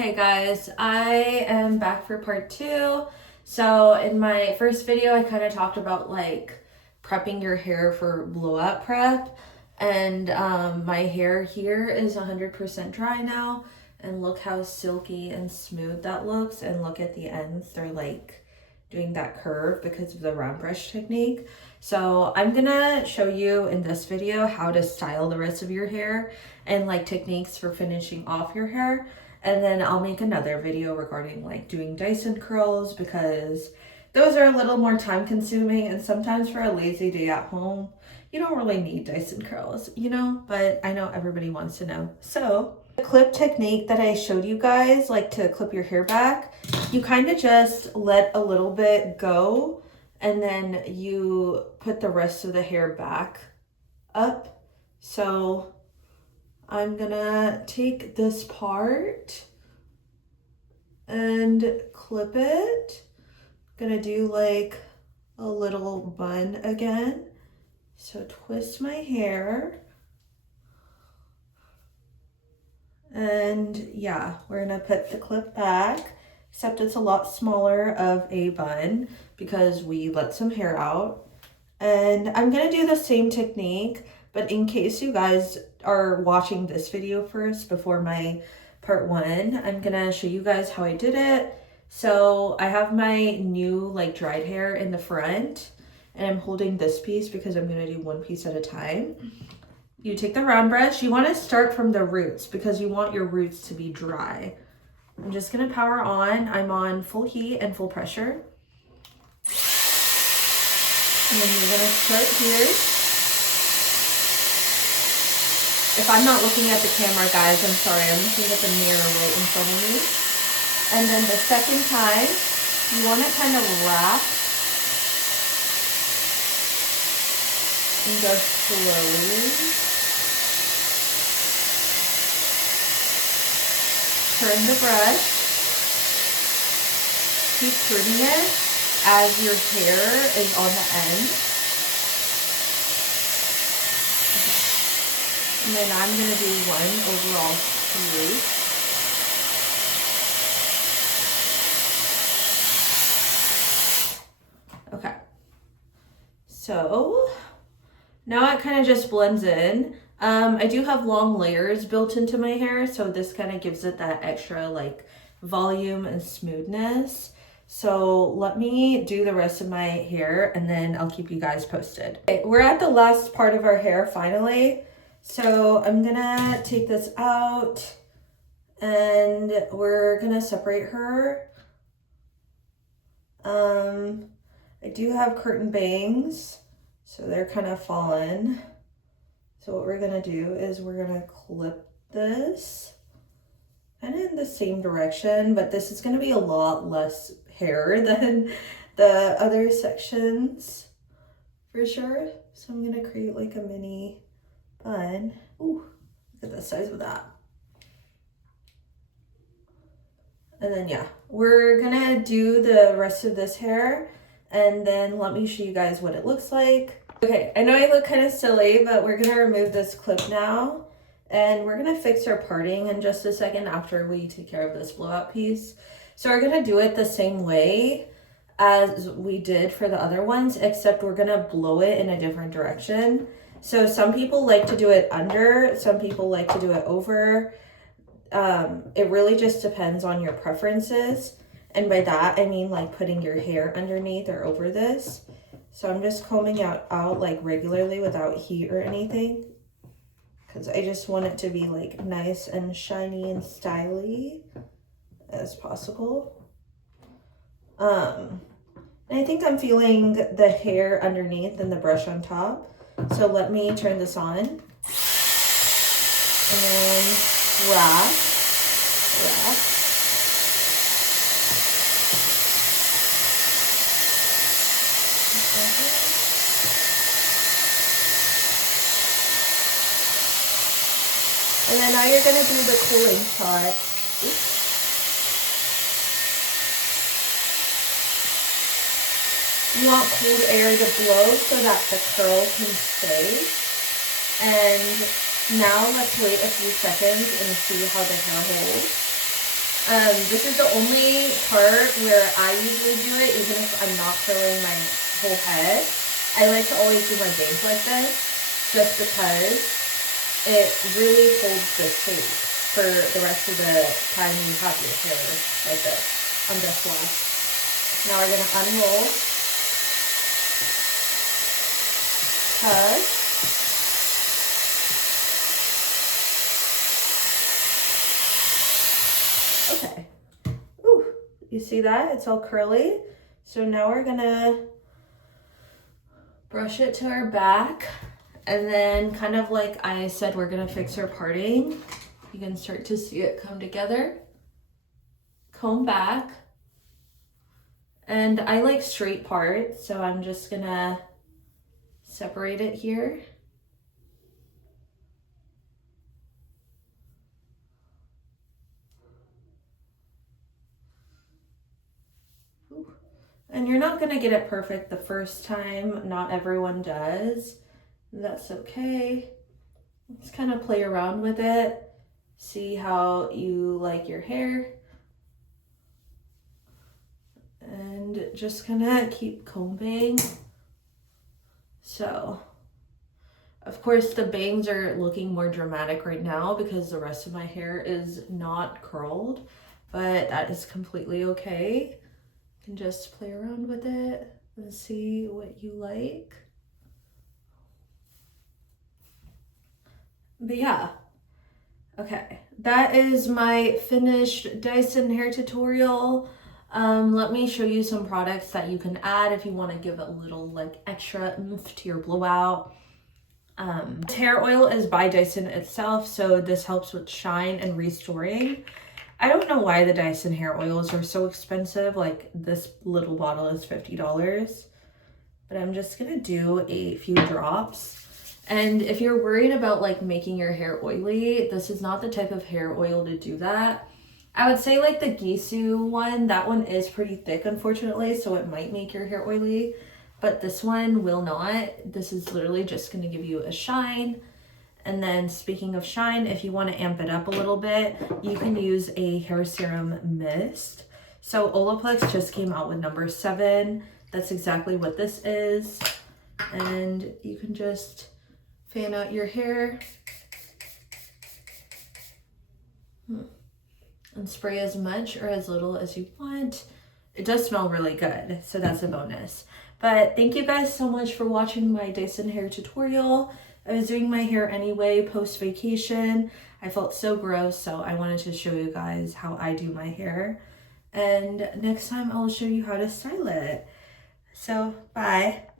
Okay guys, I am back for part 2. So in my first video, I kind of talked about like prepping your hair for blowout prep. And my hair here is 100% dry now. And look how silky and smooth that looks. And look at the ends, they're like doing that curve because of the round brush technique. So I'm gonna show you in this video how to style the rest of your hair and like techniques for finishing off your hair. And then I'll make another video regarding like doing Dyson curls because those are a little more time consuming, and sometimes for a lazy day at home, you don't really need Dyson curls, you know, but I know everybody wants to know. So the clip technique that I showed you guys, like to clip your hair back, you kind of just let a little bit go and then you put the rest of the hair back up. So I'm gonna take this part and clip it. Gonna do like a little bun again. So twist my hair. And yeah, we're gonna put the clip back, except it's a lot smaller of a bun because we let some hair out. And I'm gonna do the same technique, but in case you guys are watching this video first before my part 1, I'm gonna show you guys how I did it. So I have my new like dried hair in the front, and I'm holding this piece because I'm gonna do one piece at a time. You take the round brush. You want to start from the roots because you want your roots to be dry. I'm just gonna power on. I'm on full heat and full pressure. And then you're gonna start here. If I'm not looking at the camera, guys, I'm sorry. I'm looking at the mirror right in front of me. And then the second time, you want to kind of wrap and go slowly. Turn the brush. Keep turning it as your hair is on the end. And then I'm going to do one overall sweep. Okay. So now it kind of just blends in. I do have long layers built into my hair, so this kind of gives it that extra like volume and smoothness. So let me do the rest of my hair and then I'll keep you guys posted. Okay, we're at the last part of our hair finally. So I'm gonna take this out and we're gonna separate her. I do have curtain bangs, so they're kind of fallen. So what we're gonna do is we're gonna clip this kind of in the same direction, but this is gonna be a lot less hair than the other sections for sure. So I'm gonna create like a mini bun. Ooh, look at the size of that. And then yeah, we're gonna do the rest of this hair and then let me show you guys what it looks like. Okay, I know I look kind of silly, but we're gonna remove this clip now and we're gonna fix our parting in just a second after we take care of this blowout piece. So we're gonna do it the same way as we did for the other ones, except we're gonna blow it in a different direction. So some people like to do it under, some people like to do it over. It really just depends on your preferences. And by that, I mean like putting your hair underneath or over this. So I'm just combing out like regularly without heat or anything, because I just want it to be like nice and shiny and styly as possible. And I think I'm feeling the hair underneath and the brush on top. So let me turn this on and then wrap. And then now you're gonna do the cooling shot. Oops. You want cold air to blow so that the curl can stay. And now let's wait a few seconds and see how the hair holds. This is the only part where I usually do it, even if I'm not curling my whole head. I like to always do my bangs like this, just because it really holds the shape for the rest of the time you have your hair like this on this one. Now we're gonna unroll, tug, okay. Ooh, you see that? It's all curly. So now we're gonna brush it to our back, and then kind of like I said, we're gonna fix our parting. You can start to see it come together. Comb back. And I like straight parts, so I'm just gonna separate it here. And you're not gonna get it perfect the first time. Not everyone does. That's okay. Let's kind of play around with it. See how you like your hair. And just gonna keep combing. So, of course, the bangs are looking more dramatic right now because the rest of my hair is not curled, but that is completely okay. You can just play around with it and see what you like. But yeah, okay, that is my finished Dyson hair tutorial. Let me show you some products that you can add if you want to give a little like extra oomph to your blowout. Hair oil is by Dyson itself, so this helps with shine and restoring. I don't know why the Dyson hair oils are so expensive. Like this little bottle is $50, but I'm just gonna do a few drops. And if you're worried about like making your hair oily, this is not the type of hair oil to do that. I would say like the Gisu one, that one is pretty thick, unfortunately, so it might make your hair oily, but this one will not. This is literally just going to give you a shine. And then speaking of shine, if you want to amp it up a little bit, you can use a hair serum mist. So Olaplex just came out with number 7. That's exactly what this is. And you can just fan out your hair. And spray as much or as little as you want. It does smell really good, so that's a bonus. But thank you guys so much for watching my Dyson hair tutorial. I was doing my hair anyway post-vacation. I felt so gross, so I wanted to show you guys how I do my hair. And next time I'll show you how to style it. So, bye.